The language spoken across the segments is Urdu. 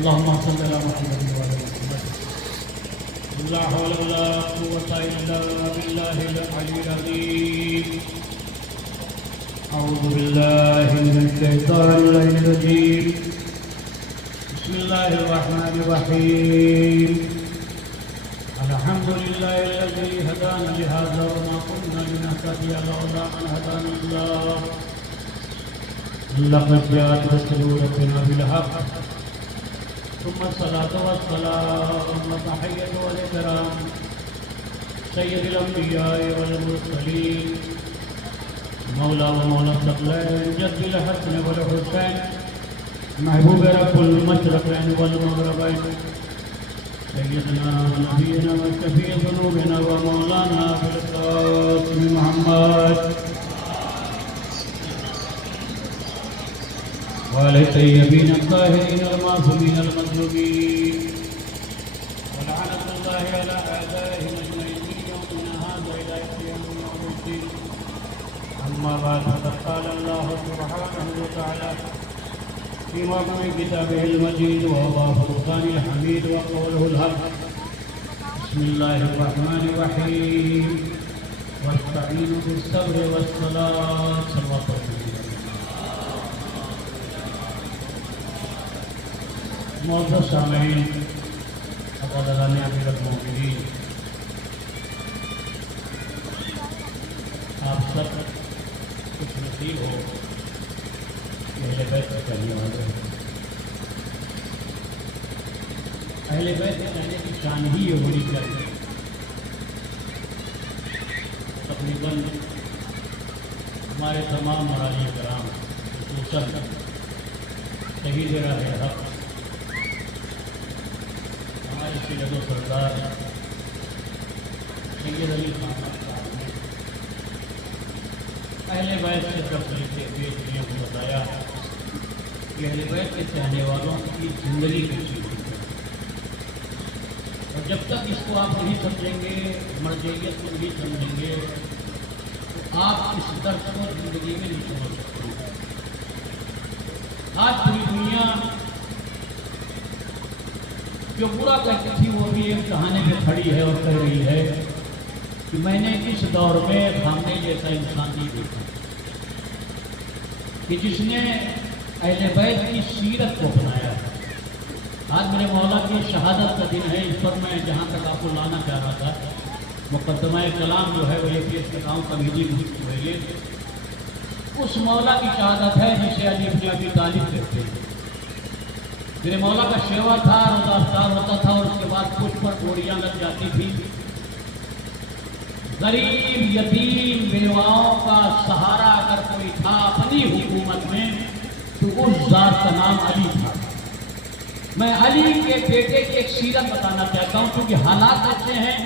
اللهم صل على محمد وعلى ال محمد. لا حول ولا قوة إلا بالله العلي العظيم. أعوذ بالله من الشيطان الرجيم. بسم الله الرحمن الرحيم. الحمد لله الذي هدانا لهذا وما كنا لنهتدي لولا أن هدانا الله. لقد جاءت رسل ربنا بالحق. ثم الصلاة والسلام والتحية والإكرام سيد الأنبياء والمرسلين مولا ومولا الثقلين جد الحسن والحسين محبوب رب المشرقين والمغربين سيدنا ونبينا وشفيع ذنوبنا ومولانا بالقاسم محمد وعلى الطيبين الطاهرين المعصومين المظلومين ولعنة الله على أعدائهم أجمعين من يومنا هذا إلى يوم الدين. أما بعد فقد قال الله سبحانه وتعالى في محكم كتابه المجيد وهو فرقان الحميد وقوله الحق. بسم الله الرحمن الرحيم. واستعينوا بالصبر والصلاة صلى الله عليه وسلم. معزز سامعین، عزیزان امیر المومنین، آپ سب خوش نصیب ہو کہ اہل بیت کے کہنے والے ہیں. اہل بیت کے کہنے کی شان ہی یہ ہونی چاہیے. تقریباً ہمارے تمام مراجع کرام خصوصاً شہید راہ حق سید و سردار سید علی خان صاحب نے اہل بیت سے تفصیل کے پیشیوں کو بتایا کہ اہل بیت کے چاہنے والوں کی زندگی کیسی ہوتی ہے، اور جب تک اس کو آپ نہیں سمجھیں گے، مرجعیت کو نہیں سمجھیں گے، تو آپ اس درس کو زندگی میں نہیں سمجھ سکتے. آج پوری دنیا جو برا کہتی تھی وہ بھی ایک کہانی پہ کھڑی ہے اور کہہ رہی ہے کہ میں نے اس دور میں خامنہ جیسا انسان نہیں دیکھا کہ جس نے اہل بیت کی سیرت کو اپنایا. آج میرے مولا کی شہادت کا دن ہے. اس پر میں جہاں تک آپ کو لانا چاہ رہا تھا مقدمہ کلام جو ہے وہ یہ پیش کرتا ہوں تمہیدی ہے. اس مولا کی شہادت ہے جسے علی بن ابی طالب کہتے ہیں. میرے مولا کا شیوا تھا، روزہ افطار ہوتا تھا اور اس کے بعد کچھ پر گولیاں لگ جاتی تھی. غریب یتیم بیواؤں کا سہارا اگر کوئی تھا اپنی حکومت میں تو اس ذات کا نام علی تھا. میں علی کے بیٹے کی ایک سیرت بتانا چاہتا ہوں کیونکہ حالات ایسے ہیں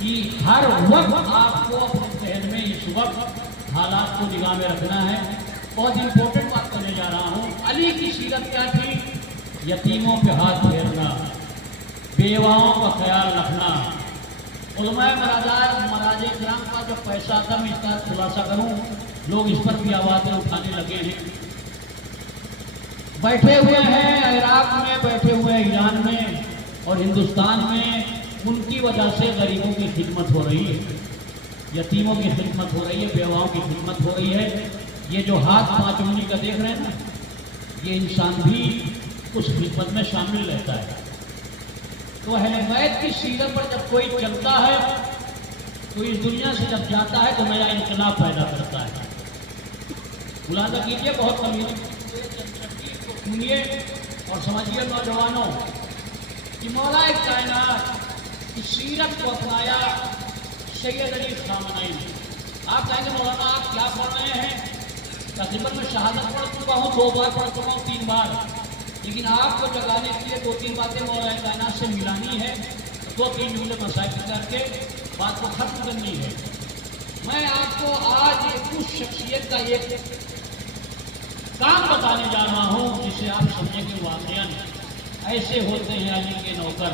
کہ ہر وقت آپ کو اپنے ذہن میں اس وقت حالات کو نگاہ میں رکھنا ہے. بہت امپورٹنٹ بات کرنے جا رہا ہوں. علی کی سیرت کیا تھی؟ یتیموں پہ ہاتھ پھیرنا، بیواؤں کا خیال رکھنا. علماء مراجع کرام کا جو پیسہ تھا میں اس کا خلاصہ کروں، لوگ اس پر بھی آوازیں اٹھانے لگے ہیں. بیٹھے ہوئے ہیں عراق میں، بیٹھے ہوئے ہیں ایران میں اور ہندوستان میں. ان کی وجہ سے غریبوں کی خدمت ہو رہی ہے، یتیموں کی خدمت ہو رہی ہے، بیواؤں کی خدمت ہو رہی ہے. یہ جو ہاتھ 5 انگلی کا دیکھ رہے ہیں نا، یہ انسان بھی اس خدمت میں شامل رہتا ہے. تو اہل بیت کی سیرت پر جب کوئی چلتا ہے تو اس دنیا سے جب جاتا ہے تو نیا انقلاب پیدا کرتا ہے. ملاحظہ کیجیے، بہت تمیز کو سنیے اور سمجھیے نوجوانوں کہ مولا کائنات کی سیرت کو اپنایا سید علی خامنئی نے. آپ کہیں گے مولانا آپ کیا پڑھ رہے ہیں؟ تقریباً میں شہادت پڑھ چکا ہوں، 2 بار پڑھ چکا ہوں، 3 بار، لیکن آپ کو جگانے کے لیے 2-3 باتیں مولا کائنات سے ملانی ہے. 2-3 جملے مسائل کر کے بات کو ختم کرنی ہے. میں آپ کو آج اس شخصیت کا ایک کام بتانے جا رہا ہوں جسے آپ سمجھیں کہ واقعاً ایسے ہوتے ہیں علی کے نوکر،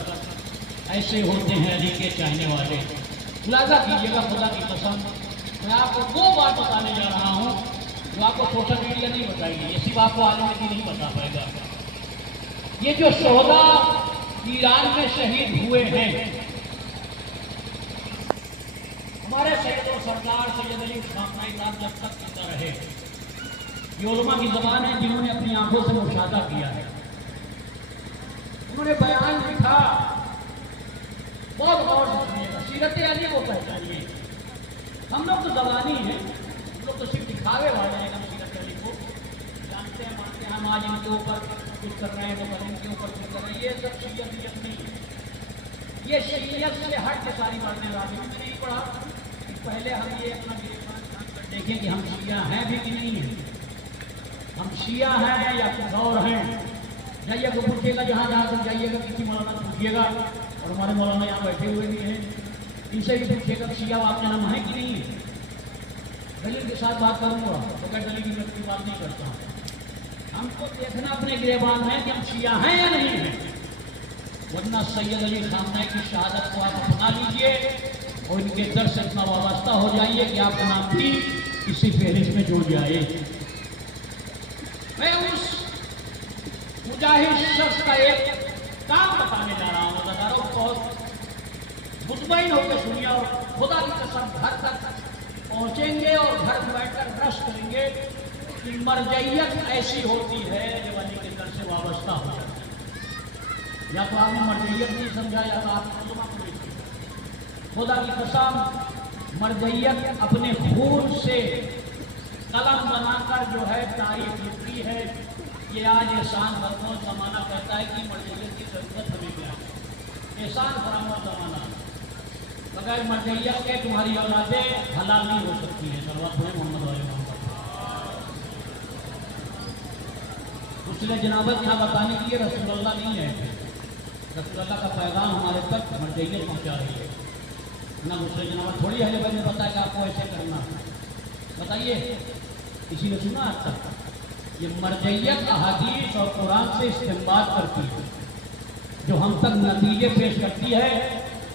ایسے ہوتے ہیں علی کے چاہنے والے. ملاحظہ کیجیے گا، خدا کی قسم میں آپ کو 2 بات بتانے جا رہا ہوں جو آپ کو سوشل میڈیا نہیں بتائے گی. یہ صرف آپ کو عالم کی نہیں بتا پائے گا. یہ جو شہدا ایران میں شہید ہوئے ہیں، ہمارے سید و سردار سید علی خامنہئی صاحب جب تک زندہ رہے، یہ علماء کی زبان ہے جنہوں نے اپنی آنکھوں سے مشاہدہ کیا ہے، انہوں نے بیان لکھا، بہت غور سے سنیے گا، سیرت علی کو پہچانیے۔ ہم لوگ تو زبانی ہیں، ہم لوگ تو صرف دکھاوے والے ہیں، ہم سیرت علی کو جانتے ہیں، مانتے ہیں، ہم آج ان کے اوپر کچھ کر رہے ہیں تو کل ان کے اوپر کچھ کر رہے ہیں، یہ سب شیعیت نہیں ہے، یہ شیعیت سے ہٹ کے ساری باتیں راضی میں نہیں پڑھا۔ پہلے ہم یہ اپنا دیکھیں کہ ہم شیعہ ہیں بھی کہ نہیں ہیں، ہم شیعہ ہیں یا کچھ اور ہیں۔ جائیے گا پوچھیے گا، جہاں جہاں تک جائیے گا کسی مولانا پوچھیے گا، اور ہمارے مولانا یہاں بیٹھے ہوئے بھی ہیں، ان سے بھی پوچھیے گا شیعہ آپ کے نام ہے کہ نہیں ہے۔ دلیل کے ساتھ بات کروں گا تو کہ دلیل کی بات نہیں کرتا ہوں، ہم کو دیکھنا اپنے گریبان ہے کہ ہم شیعہ ہیں یا نہیں ہیں، ورنہ سید علی خامنہئی کی شہادت کو آپ اپنا لیجئے اور ان کے در سے اتنا وابستہ ہو جائیے کہ آپ کا نام بھی اسی فہرست میں جڑ جائے۔ میں اس مجاہد شخص کا ایک کام بتانے جا رہا ہوں، بہت مطمئن ہو کے سنیے، اور خدا کی قسم گھر تک پہنچیں گے اور گھر بیٹھ کر رشک کریں گے کہ مرجعیت ایسی ہوتی ہے جو علی کے در سے وابستہ ہو جاتی ہے۔ یا تو آپ نے مرجعیت نہیں سمجھا یا تو آپ نے علماء کو نہیں سمجھا۔ خدا کی قسم مرجعیت اپنے خون سے قلم بنا کر جو ہے تاریخ لکھی ہے، یہ آج احسان فراموش زمانہ کہتا ہے کہ مرجعیت کی ضرورت ہمیں کیا ہے، احسان فراموش زمانہ، بغیر مرجعیت کے تمہاری اولادیں حلال نہیں ہو سکتی ہیں۔ صلوات پڑھیں محمد علیہ وسلم۔ غسل جنابت یہاں بتانے کے لیے رسول اللہ نہیں آئے تھے، رسول اللہ کا پیغام ہمارے تک مرجعیت پہنچا رہی ہے، نہ غسل جنابت تھوڑی ہے بھائی نے بتایا کہ آپ کو ایسے کرنا ہے، بتائیے کسی نے سنا آج تک؟ یہ مرجعیت احادیث اور قرآن سے استنباط کرتی ہے، جو ہم تک نتیجے پیش کرتی ہے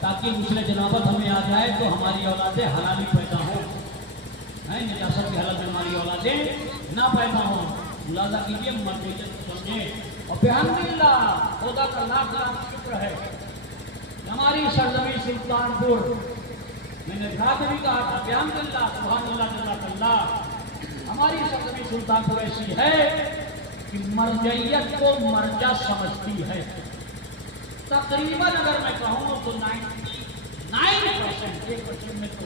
تاکہ غسل جنابت ہمیں آ جائے تو ہماری اولادیں حلالی پیدا ہوں، نجاست کی حالت میں ہماری اولادیں نہ پیدا ہوں۔ ملاحظہ کیجیے، مرجعیت کو سمجھیں، اور بحمدللہ خدا کا لاکھ لاکھ شکر ہے ہماری سرزمین سلطانپور، میں نے رات بھی کہا تھا، بحمدللہ سبحان اللہ جزاک اللہ، ہماری سرزمین سلطانپور ایسی ہے کہ مرجعیت کو مرجع سمجھتی ہے۔ تقریباً اگر میں کہوں تو 99% 1% میں تو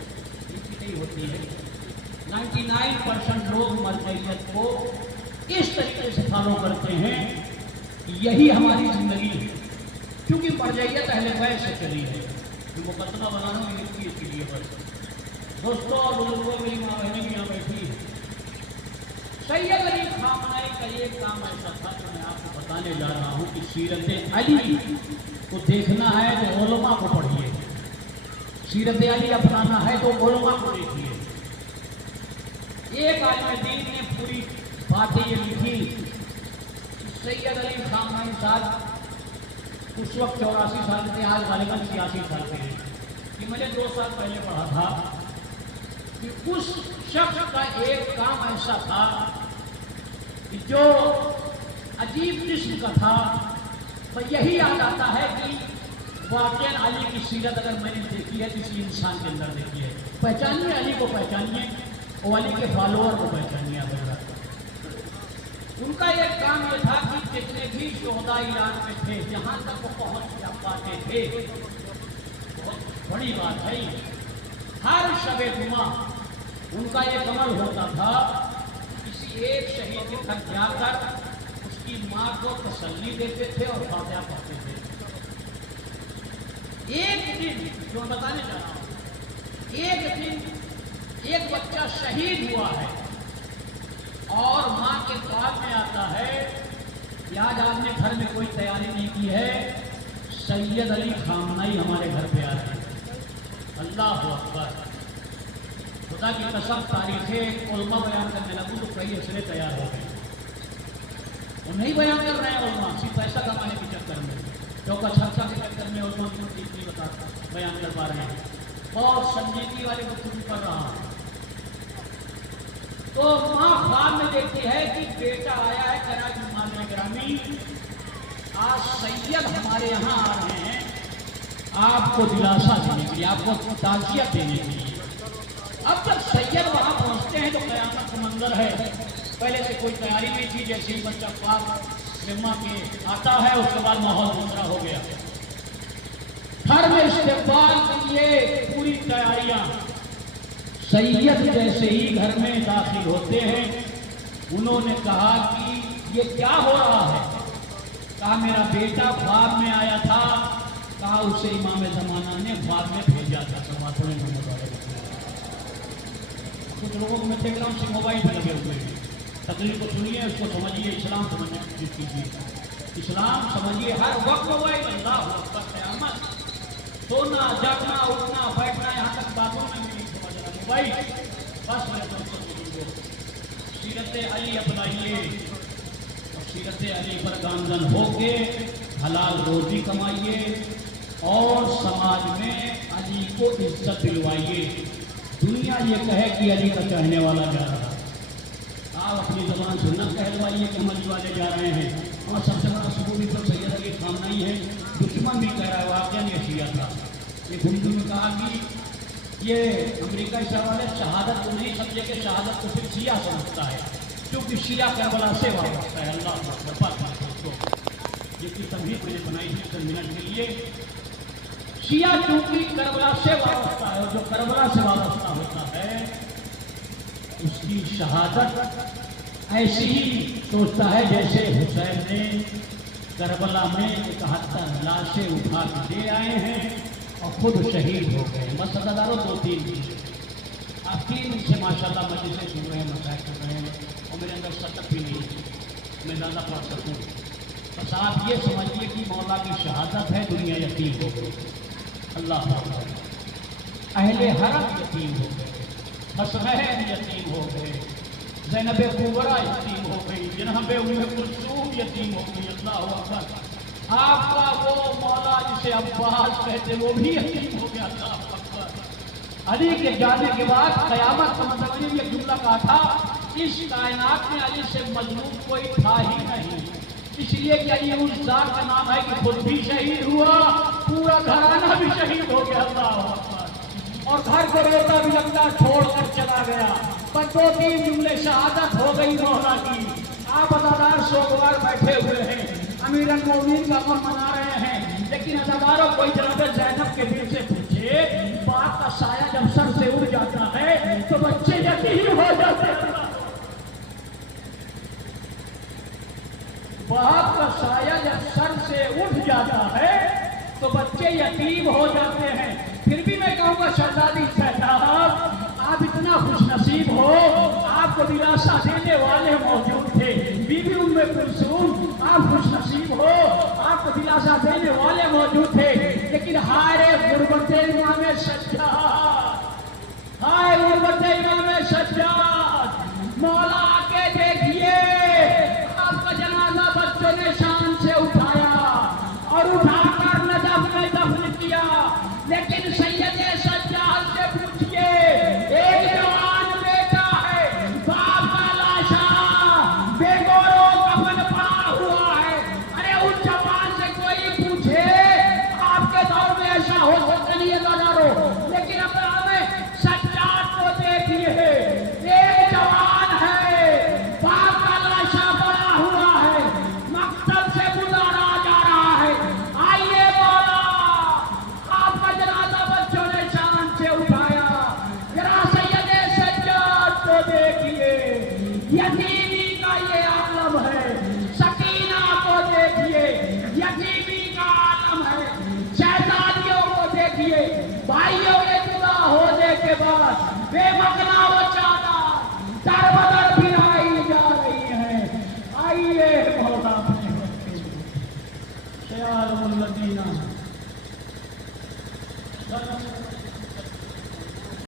نہیں ہوتی ہے، 99% لوگ مرجعیت کو اس طریقے سے فالو کرتے ہیں، یہی ہماری زندگی ہے، کیونکہ مرجعیت اہل بیت سے چلی ہے۔ جو مقدمہ بنانا ہے اس کے لیے بس دوستوں اور بزرگوں میری ماں بہنیں بھی یہاں بیٹھی ہے۔ سید علی خامنہئی کا یہ کام ایسا تھا جو میں آپ کو بتانے جا رہا ہوں کہ سیرت علی کو دیکھنا ہے تو علماء کو پڑھیے، سیرت علی اپنانا ہے تو علماء کو دیکھیے۔ ایک عالم دین نے پوری باتیں یہ لکھی، سید علی خامنہئی صاحب اس وقت 84 سال کے، آج غالباً 86 سال کے ہیں، کہ میں نے 2 سال پہلے پڑھا تھا کہ اس شخص کا ایک کام ایسا تھا کہ جو عجیب قسم کا تھا، پر یہی یاد آتا ہے کہ واقعاً علی کی سیرت اگر میں نے دیکھی ہے کسی انسان کے اندر دیکھی ہے، پہچانیے علی کو، پہچانیے اور علی کے فالوور کو پہچانیے۔ ان کا ایک کام یہ تھا کہ جتنے بھی شہداء ایران میں تھے، جہاں تک وہ پہنچ پاتے تھے، بہت بڑی بات ہے، ہر شب جمعہ ان کا ایک عمل ہوتا تھا، کسی ایک شہید کے گھر جا کر اس کی ماں کو تسلی دیتے تھے اور فاتحہ پڑھتے تھے۔ ایک دن جو بتانے جا رہا ہوں، ایک دن ایک بچہ شہید ہوا ہے اور ماں کے خواب میں آتا ہے کہ آج آپ نے گھر میں کوئی تیاری نہیں کی ہے، سید علی خامنہئی ہمارے گھر پہ آ رہے ہیں۔ اللہ اکبر، خدا کی قسم تاریخیں علماء بیان کرنے لگوں تو کئی اسرے تیار ہو گئے، وہ نہیں بیان کر رہے ہیں علماء صرف پیسہ کمانے کے چکر میں، چوکا چھکا کے چکر میں علماء کی چیز نہیں بتا بیان کر پا رہے ہیں، بہت سنجیدگی والے گفتگو کر رہا ہوں۔ تو ماں خواب میں دیکھتی ہے کہ بیٹا آیا ہے، کہہ رہا ہے ماں گرامی آج سید ہمارے یہاں آ رہے ہیں آپ کو دلاسا دینے کے لیے، آپ کو تعزیت دینے کے لیے۔ اب تک سید وہاں پہنچتے ہیں تو قیامت کا منظر ہے، پہلے سے کوئی تیاری نہیں تھی، جیسے ہی بچہ پاک مما کے آتا ہے اس کے بعد ماحول دوسرا ہو گیا۔ گھر میں استقبال کے لیے پوری تیاریاں، سید جیسے ہی گھر میں داخل ہوتے ہیں انہوں نے کہا کہ یہ کیا ہو رہا ہے؟ کہا میرا بیٹا خواب میں آیا تھا، کہا اسے امام زمانہ نے خواب میں بھیجا تھا۔ کچھ لوگوں کو میں دیکھ رہا ہوں سے موبائل پہ لگے ہوئے ہیں، تقریر کو سنیے، اس کو سمجھیے، اسلام سمجھنے کی کوشش کیجیے، اسلام سمجھیے۔ ہر وقت موبائل، اللہ اکبر، قیامت، سونا جاگنا اٹھنا بیٹھنا، یہاں تک باتوں میں بھی نہیں سمجھ رہا موبائل۔ بس میرے دوستوں کو سیرت علی اپنائیے اور سیرت علی پر گامزن ہو کے حلال روزی کمائیے اور سماج میں علی کو عزت دلوائیے۔ دنیا یہ کہے کہ علی کا چاہنے والا جا رہا ہے، آپ اپنی زبان سے نہ کہلوائیے کہ ہم علی والے جا رہے ہیں۔ اور سب سے بڑا ثبوت تو سید علی خامنہ ہی ہے، دشمن بھی کہہ رہا ہے واقعہ نہیں شیعہ تھا۔ ایک اردو میں کہا کہ یہ امریکہ اس حوالے شہادت کو نہیں سمجھے کہ شہادت کو پھر شیعہ سمجھتا ہے، کیونکہ شیعہ کربلا سے وابستہ ہے۔ اللہ اکبر، یہ کی تمہید میں نے بنائی تھی 10 منٹ کے لیے۔ شیعہ چونکہ کربلا سے وابستہ ہے، اور جو کربلا سے وابستہ ہوتا ہے اس کی شہادت ایسی ہی سوچتا ہے جیسے حسین نے کربلا میں 71 لاشیں اٹھا کے دے آئے ہیں اور خود شہید ہو گئے۔ بس عزاداروں 2-3 دن آپ 3 دن سے ماشاءاللہ مجلسیں سن رہے ہیں، مسائل کر رہے ہیں، اور میرے اندر صدق بھی نہیں میں زیادہ پڑھ سکوں۔ بس آپ یہ سمجھیے کہ مولا کی شہادت ہے، دنیا یتیم ہو گئی۔ اللہ اہل حرم یتیم ہو گئے، حسنین یتیم ہو گئے، زینب کبریٰ یتیم ہو گئی، جناب ام کلثوم یتیم ہو گئی۔ اللہ اکبر، آپ کا وہ مولا جسے عباس کہتے وہ بھی یتیم ہو گیا۔ اللہ اکبر، علی کے جانے کے بعد قیامت کا مطلب یہ جملہ کہا تھا، اس کائنات میں علی سے مظلوم کوئی تھا ہی نہیں، اس لیے کہ علی اس ذات کا نام ہے کہ خود بھی شہید ہوا، پورا گھرانہ بھی شہید ہو گیا۔ اللہ اکبر، اور گھر کو روتا بھی لگتا چھوڑ کر چلا گیا، پر 2-3 جملے شہادت ہو گئی مولا کی۔ آپ عزادار سوگوار بیٹھے ہوئے ہیں، امیر المومنین کا غم منا رہے ہیں، لیکن عزاداروں کوئی جناب زینب کے دل سے پوچھے، باپ کا سایہ جب سر سے اڑ جاتا ہے تو بچے یتیم ہو جاتے ہیں۔ باپ کا سایہ جب سر سے اٹھ جاتا ہے تو بچے یتیم ہو جاتے ہیں۔ پھر بھی میں کہوں گا شہزادی صاحب، آپ اتنا خوش نصیب ہو، آپ کو دلاسا دینے والے موجود تھے، بی بی ام کلثوم، آپ خوش نصیب ہو، آپ کو دلاسا دینے والے موجود تھے، لیکن ہائے غربت امام سجاد، ہائے غربت امام سجاد، مولا آ کے دیکھیے آپ کا جنازہ بچوں نے شان سے اٹھایا اور اٹھا کر ندف میں دفن کیا، لیکن سید سجاد سے پوچھئے، ایک جوان بیٹا ہے، باپ کا لاشا بے گورو کفن پڑا ہوا ہے، ارے اس جوان سے کوئی پوچھے، آپ کے دور میں ایسا ہو سکتا نہیں ہے دادارو، لیکن اب ہمیں سجاد کو دیکھئے، ایک جوان ہے، باپ کا لاشا پڑا ہوا ہے، مقتل سے گزارا جا رہا ہے، آئیے مولا آپ کا جنازہ بچوں نے شان سے اٹھایا، ذرا سید سجاد کو دیکھیے، یتیمی کا یہ عالم ہے، سکینہ کو دیکھیے، یتیمی کا عالم ہے، شہزادیوں کو دیکھیے، بھائیوں کے جدا ہونے کے بعد بے مغنا و چادر، دربدر